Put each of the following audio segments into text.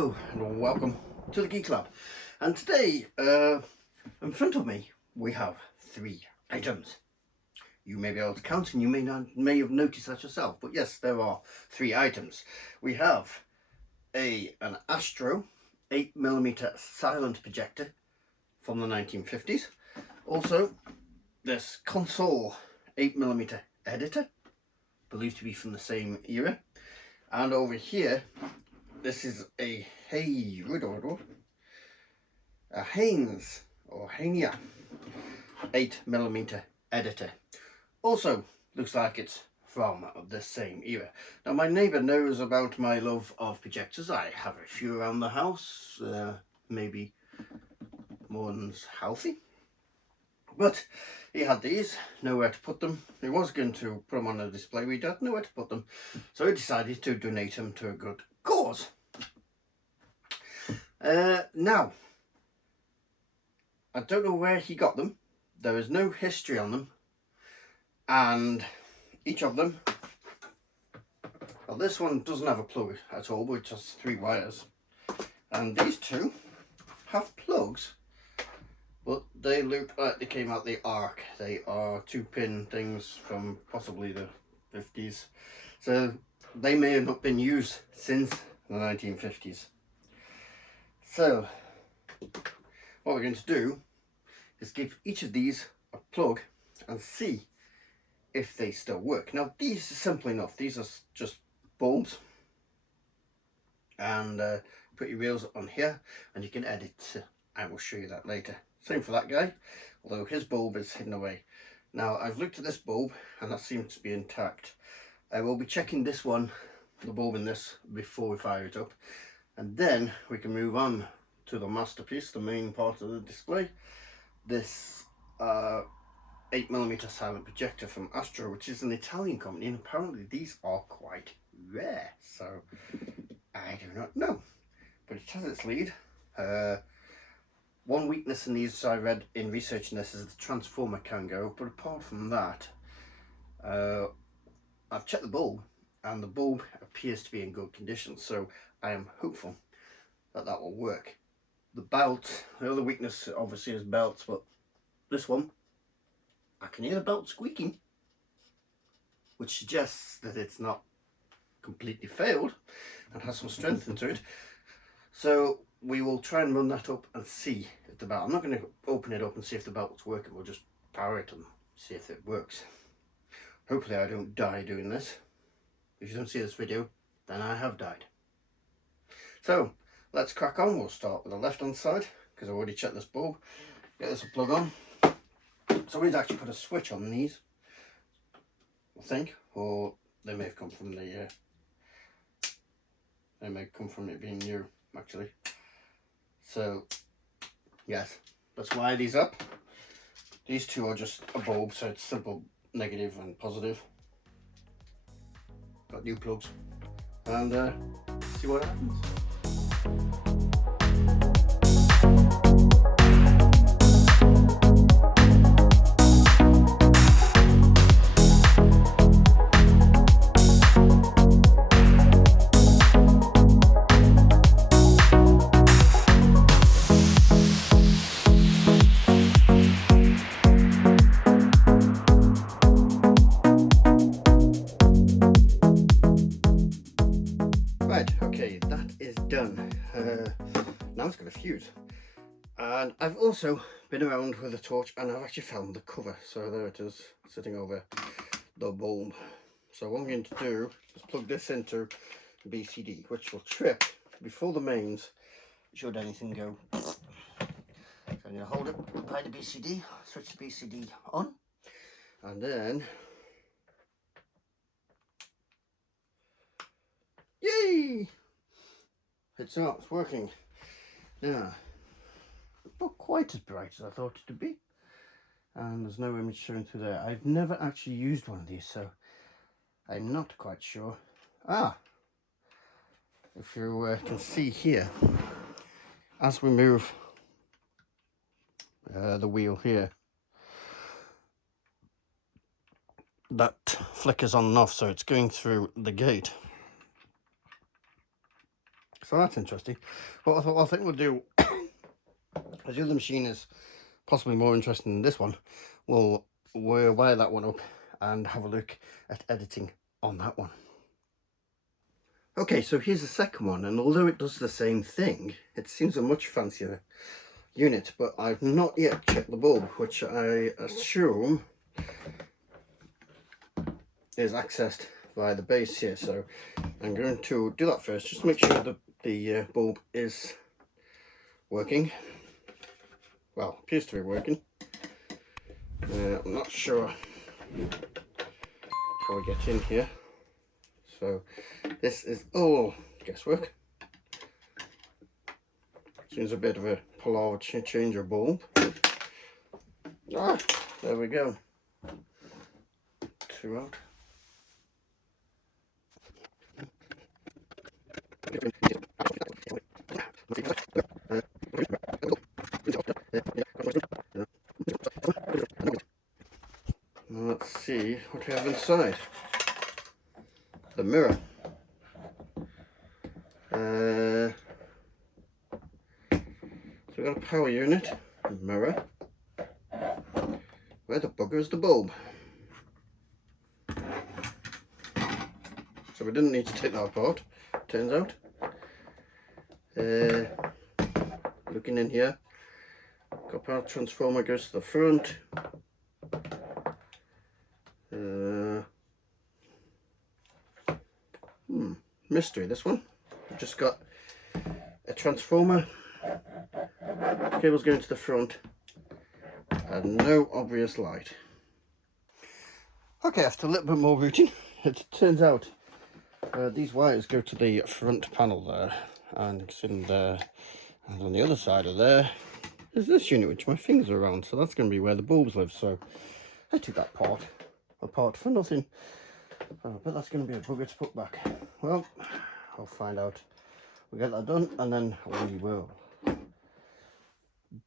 Hello and welcome to the Geek Lab, and today in front of me we have 3 items. You may be able to count and you may have noticed that yourself, but yes, there are 3 items. We have an Astro 8mm silent projector from the 1950s. Also this consul 8mm editor, believed to be from the same era. And over here, this is a Hayna or Hayna 8mm editor. Also looks like it's from the same era. Now my neighbour knows about my love of projectors. I have a few around the house, maybe more than's healthy. But he had these, nowhere to put them. He was going to put them on a display, we had nowhere to put them. So he decided to donate them to a good cause. Now, I don't know where he got them. There is no history on them. And each of them, well, this one doesn't have a plug at all, but it has 3 wires. And these 2 have plugs, but they look like they came out the arc. They are 2-pin things from possibly the 50s. So they may have not been used since the 1950s. So what we're going to do is give each of these a plug and see if they still work. Now these are simple enough. These are just bulbs, and put your reels on here and you can edit. I will show you that later. Same for that guy, although his bulb is hidden away. Now I've looked at this bulb and that seems to be intact. I will be checking this one, the bulb in this, before we fire it up, and then we can move on to the masterpiece, the main part of the display. This 8mm silent projector from Astro, which is an Italian company, and apparently these are quite rare, so I do not know, but it has its lead. One weakness in these I read in researching this is the transformer can go, but apart from that, I've checked the bulb and the bulb appears to be in good condition, so I am hopeful that that will work. The belt, the other weakness obviously is belts, but this one, I can hear the belt squeaking, which suggests that it's not completely failed and has some strength into it. So we will try and run that up and see if the belt, I'm not going to open it up and see if the belt's working, we'll just power it and see if it works. Hopefully I don't die doing this. If you don't see this video, then I have died. So let's crack on. We'll start with the left hand side, because I already checked this bulb. Get this a plug on. Somebody's actually put a switch on these, I think, or they may have come from the they may come from it being new, actually. So yes, let's wire these up. These 2 are just a bulb, so it's simple negative and positive. Got new plugs, and see what happens. Okay, that is done. Now it's got a fuse, and I've also been around with a torch and I've actually found the cover. So there it is, sitting over the bulb. So what I'm going to do is plug this into the BCD, which will trip before the mains, should anything go. So I'm going to hold it by the BCD, switch the BCD on, and then yay! It's working. Now, not quite as bright as I thought it would be, and there's no image showing through there. I've never actually used one of these, so I'm not quite sure. If you can see here, as we move the wheel here, that flickers on and off, so it's going through the gate. So that's interesting. But I thought, well, I think we'll do, as the other machine is possibly more interesting than this one, we'll wire that one up and have a look at editing on that one. Okay, so here's the second one, and although it does the same thing, it seems a much fancier unit, but I've not yet checked the bulb, which I assume is accessed via the base here. So I'm going to do that first, just to make sure that the bulb is working. Well, appears to be working. I'm not sure how we get in here. So this is all guesswork. Seems a bit of a palaver change of bulb. Ah, there we go. Two out. Let's see what we have inside. The mirror. So we've got a power unit, a mirror. Where the bugger is the bulb? So we didn't need to take that apart, turns out. Looking in here, got power transformer goes to the front. Mystery, this one. I've just got a transformer, cables going to the front, and no obvious light. Okay, after a little bit more routing, it turns out these wires go to the front panel there, and it's in there, and on the other side of there is this unit which my fingers are around, so that's going to be where the bulbs live. So I took that part apart for nothing, but that's going to be a bugger to put back. Well, I'll find out. We'll get that done, and then we will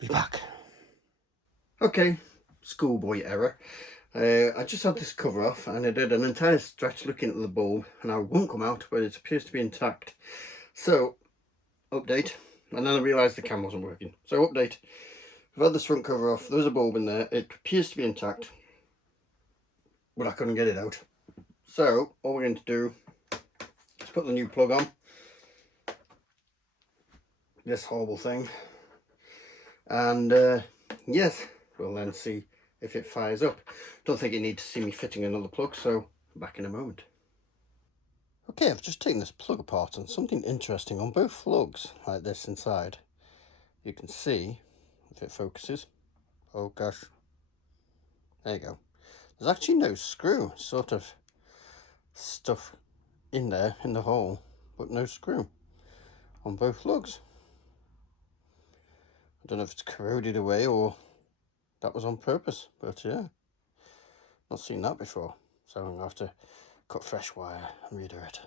be back. Okay, schoolboy error. I just had this cover off, and I did an entire stretch looking at the bulb, and now it won't come out, but it appears to be intact. So, update, and then I realised the cam wasn't working. So update, I've had this front cover off, there's a bulb in there, it appears to be intact, but I couldn't get it out. So, all we're going to do is put the new plug on, this horrible thing, and yes, we'll then see if it fires up. Don't think you need to see me fitting another plug, so back in a moment. Okay, I've just taken this plug apart, and something interesting on both plugs, like this inside, you can see, if it focuses, oh gosh, there you go, there's actually no screw, sort of stuff in there, in the hole, but no screw on both plugs. I don't know if it's corroded away or that was on purpose, but yeah, not seen that before, so I'm going to have to cut fresh wire and redo it.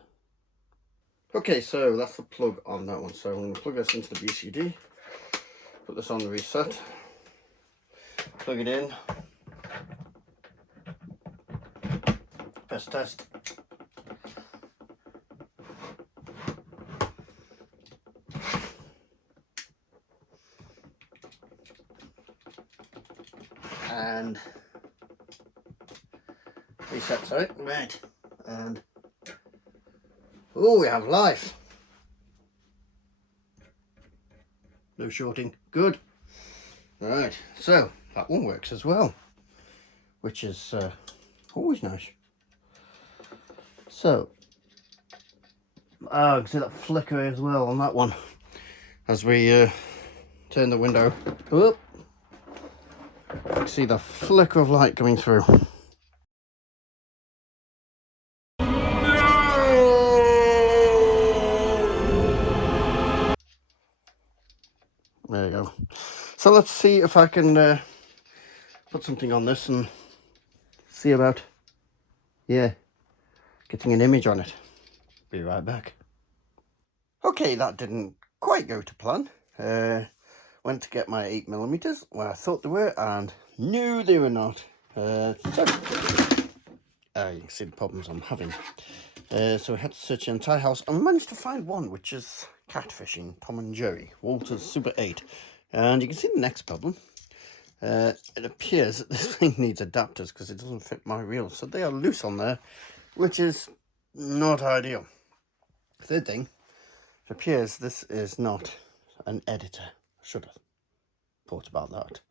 Okay, so that's the plug on that one. So I'm going to plug this into the BCD, put this on the reset, plug it in, press test. And reset, sorry, right, and oh, we have life. No shorting, good. Right, so that one works as well, which is always nice. So, I can see that flicker as well on that one as we turn the window up. You can see the flicker of light coming through. There you go. So let's see if I can put something on this and see about, yeah, getting an image on it. Be right back. Okay, that didn't quite go to plan. Went to get my 8mm where I thought they were, and no, they were not. So You can see the problems I'm having. So we had to search the entire house and we managed to find one, which is catfishing Tom and Jerry, Walter's Super 8. And you can see the next problem. It appears that this thing needs adapters because it doesn't fit my reels. So they are loose on there, which is not ideal. Third thing, it appears this is not an editor. I should have thought about that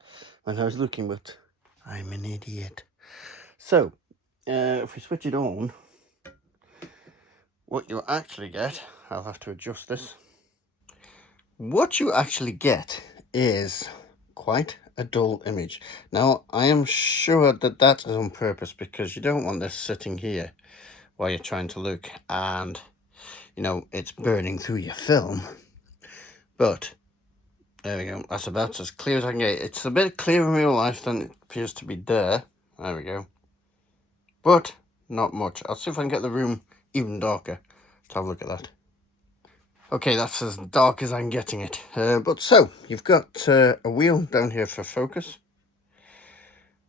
when I was looking, but I'm an idiot. So, if we switch it on, what you actually get, I'll have to adjust this. What you actually get is quite a dull image. Now, I am sure that that is on purpose because you don't want this sitting here while you're trying to look and, you know, it's burning through your film. But, there we go. That's about as clear as I can get. It's a bit clearer in real life than it appears to be there. There we go. But, not much. I'll see if I can get the room even darker to have a look at that. Okay, that's as dark as I'm getting it. But so, you've got a wheel down here for focus,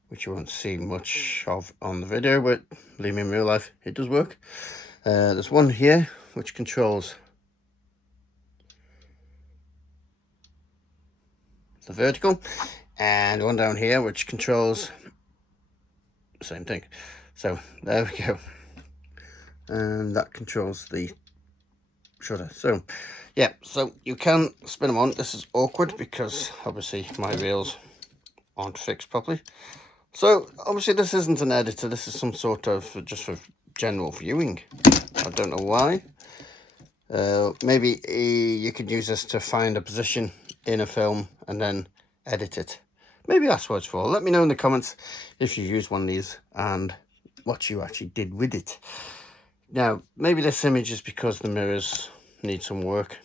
which you won't see much of on the video, but believe me, in real life, it does work. There's one here, which controls the vertical, and one down here, which controls the same thing. So, there we go. And that controls the shutter. So yeah, so you can spin them on. This is awkward because obviously my reels aren't fixed properly. So obviously this isn't an editor, this is some sort of just for general viewing. I don't know why. Maybe you could use this to find a position in a film and then edit it. Maybe that's what it's for. Let me know in the comments if you use one of these and what you actually did with it. Now, maybe this image is because the mirrors need some work.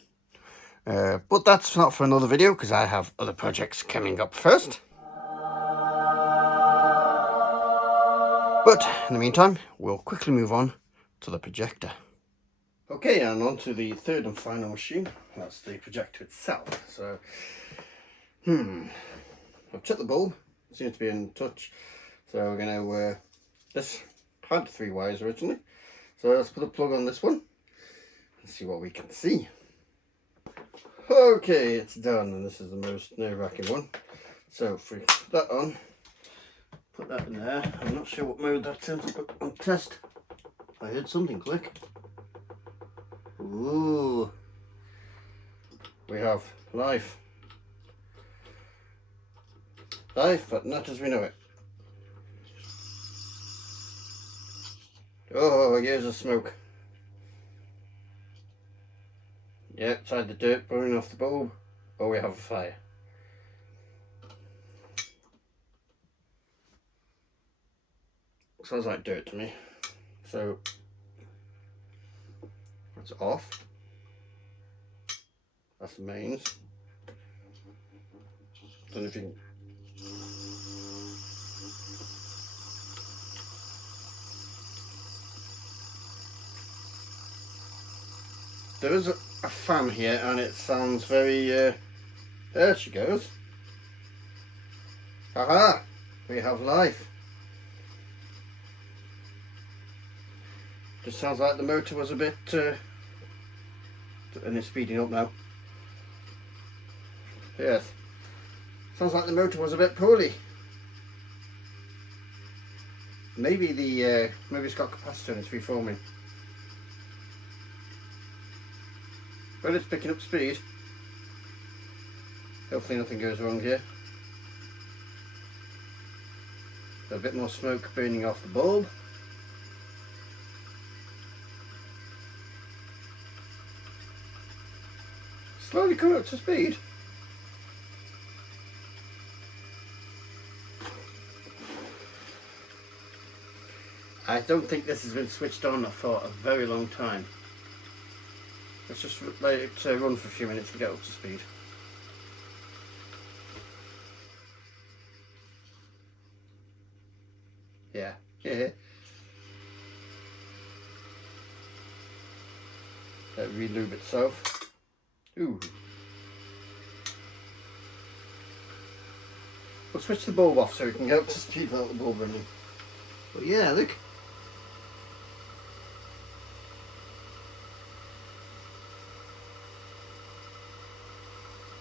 But that's not for another video because I have other projects coming up first. But in the meantime, we'll quickly move on to the projector. Okay, and on to the third and final machine. That's the projector itself. So, I've checked the bulb. It seems to be in touch. So we're going to, this had 3 wires originally. So let's put a plug on this one and see what we can see. Okay, it's done, and this is the most nerve-wracking one. So if we put that on, put that in there. I'm not sure what mode that's in, but on test. I heard something click. Ooh. We have life. Life, but not as we know it. Oh, here's the smoke. Yeah, inside the dirt burning off the bulb. Oh, we have a fire. Sounds like dirt to me. So, that's off. That's the mains. Don't know if you can... There is a fan here and it sounds very, there she goes. Haha, we have life. Just sounds like the motor was a bit, and it's speeding up now. Yes, sounds like the motor was a bit poorly. Maybe the, maybe it's got capacitor and it's reforming. But it's picking up speed. Hopefully nothing goes wrong here. A bit more smoke burning off the bulb. Slowly coming up to speed. I don't think this has been switched on for a very long time. Let's just let it run for a few minutes to get up to speed. Yeah. Let it re-lube itself. Ooh. We'll switch the bulb off so we can get up to speed without the bulb running. But yeah, look.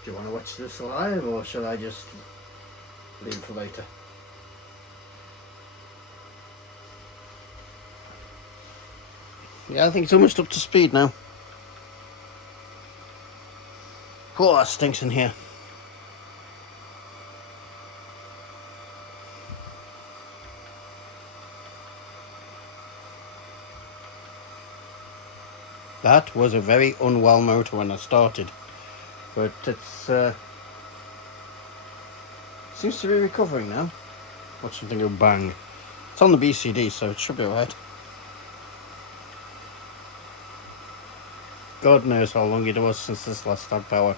Do you want to watch this live, or shall I just leave it for later? Yeah, I think it's almost up to speed now. Oh, that stinks in here. That was a very unwell motor when I started, but it's seems to be recovering now. Watch something go bang. It's on the BCD, so it should be alright. God knows how long it was since this last had power.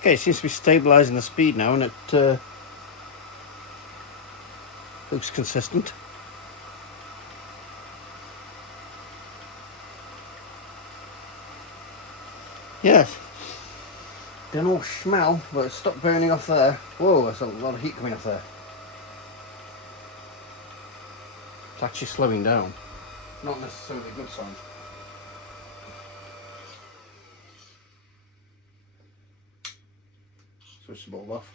Okay, it seems to be stabilising the speed now, and it looks consistent. Yes. Don't all smell, but it stopped burning off there. Whoa, there's a lot of heat coming off there. It's actually slowing down. Not necessarily a good sign. Switch the bulb off.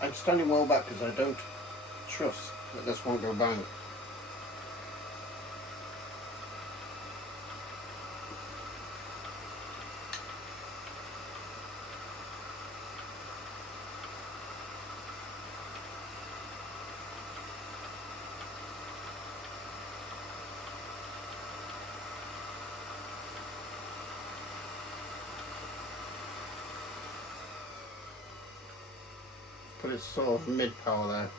I'm standing well back because I don't trust that this won't go bang. Put it sort of mid-power there.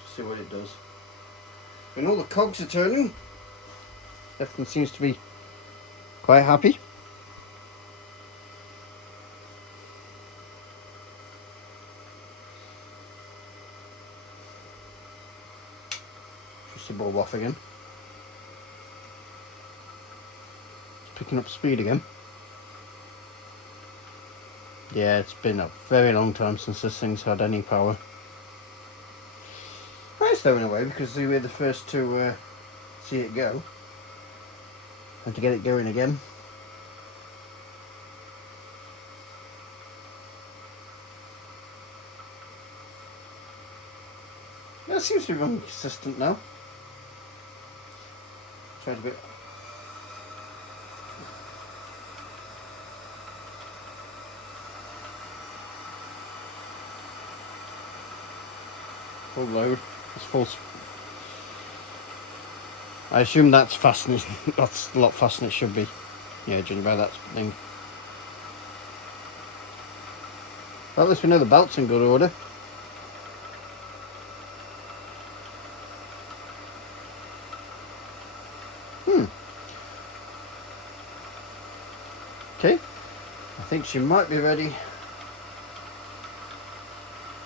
Just see what it does. When all the cogs are turning, everything seems to be quite happy. Just the bulb off again. It's picking up speed again. Yeah, it's been a very long time since this thing's had any power. Nice though in a way, because we were the first to see it go. And to get it going again. Yeah, it seems to be running consistent now. Tried a bit. Full load. It's full. I assume that's faster. That's a lot faster than it should be. Yeah, judging by that thing. Well, at least we know the belt's in good order. Okay. I think she might be ready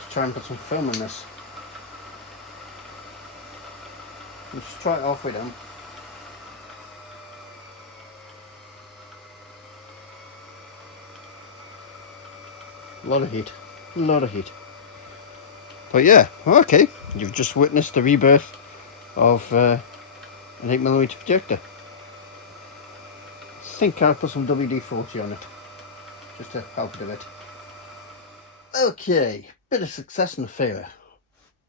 to try and put some film in this. Let's try it halfway down. A lot of heat. A lot of heat. But yeah, okay. You've just witnessed the rebirth of an 8mm projector. I think I'll put some WD-40 on it, just to help it a bit. Okay, bit of success and a failure.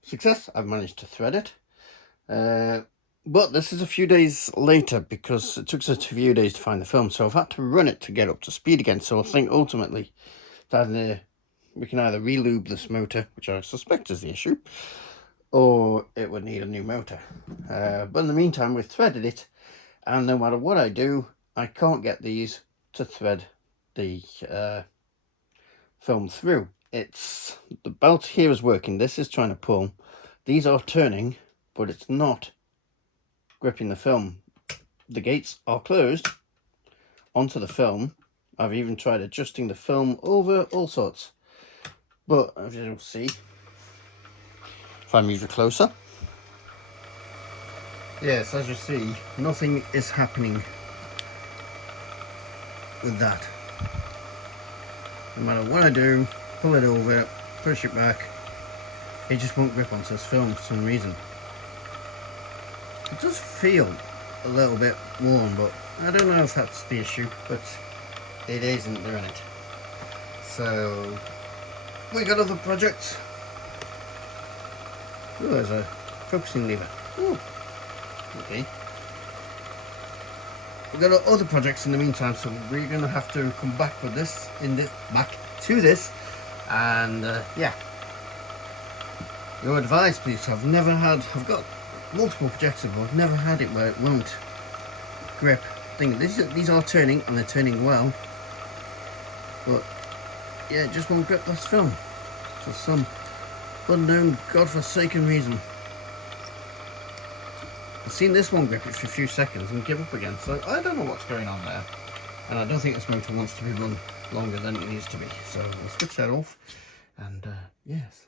Success, I've managed to thread it. But this is a few days later because it took us a few days to find the film, so I've had to run it to get up to speed again. So I think ultimately that we can either relube this motor, which I suspect is the issue, or it would need a new motor. But in the meantime, we've threaded it, and no matter what I do, I can't get these to thread the film through. It's the belt here is working. This is trying to pull. These are turning, but it's not gripping the film. The gates are closed onto the film. I've even tried adjusting the film over, all sorts. But as you'll see, if I move it closer, yes, as you see, nothing is happening with that. No matter what I do, pull it over, push it back, it just won't grip onto this film for some reason. It does feel a little bit warm, but I don't know if that's the issue, but it isn't doing it. So we got other projects. Oh, there's a focusing lever. Oh, okay. We've got other projects in the meantime, so we're going to have to come back with this, back to this, and yeah. Your advice, please. I've got multiple projectors, but I've never had it where it won't grip. These are turning, and they're turning well, but yeah, it just won't grip this film for some unknown, godforsaken reason. I've seen this one grip it for a few seconds and give up again, so I don't know what's going on there. And I don't think this motor wants to be run longer than it needs to be, so we'll switch that off, and yes.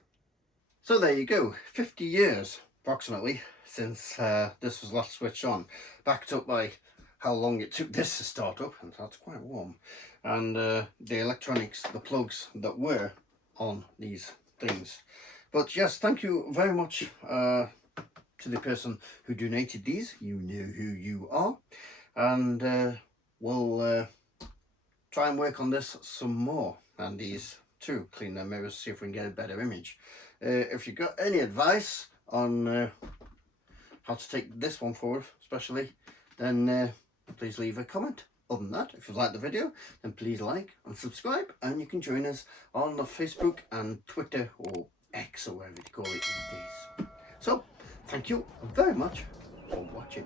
So there you go, 50 years approximately since this was last switched on, backed up by how long it took this to start up, and that's quite warm, and the electronics, the plugs that were on these things. But yes, thank you very much to the person who donated these. You know who you are, and we'll try and work on this some more, and these too, clean their mirrors, see if we can get a better image. If you got any advice on how to take this one forward especially, then please leave a comment. Other than that, if you like the video, then please like and subscribe, and you can join us on the Facebook and Twitter, or X, or whatever you call it these days. So thank you very much for watching.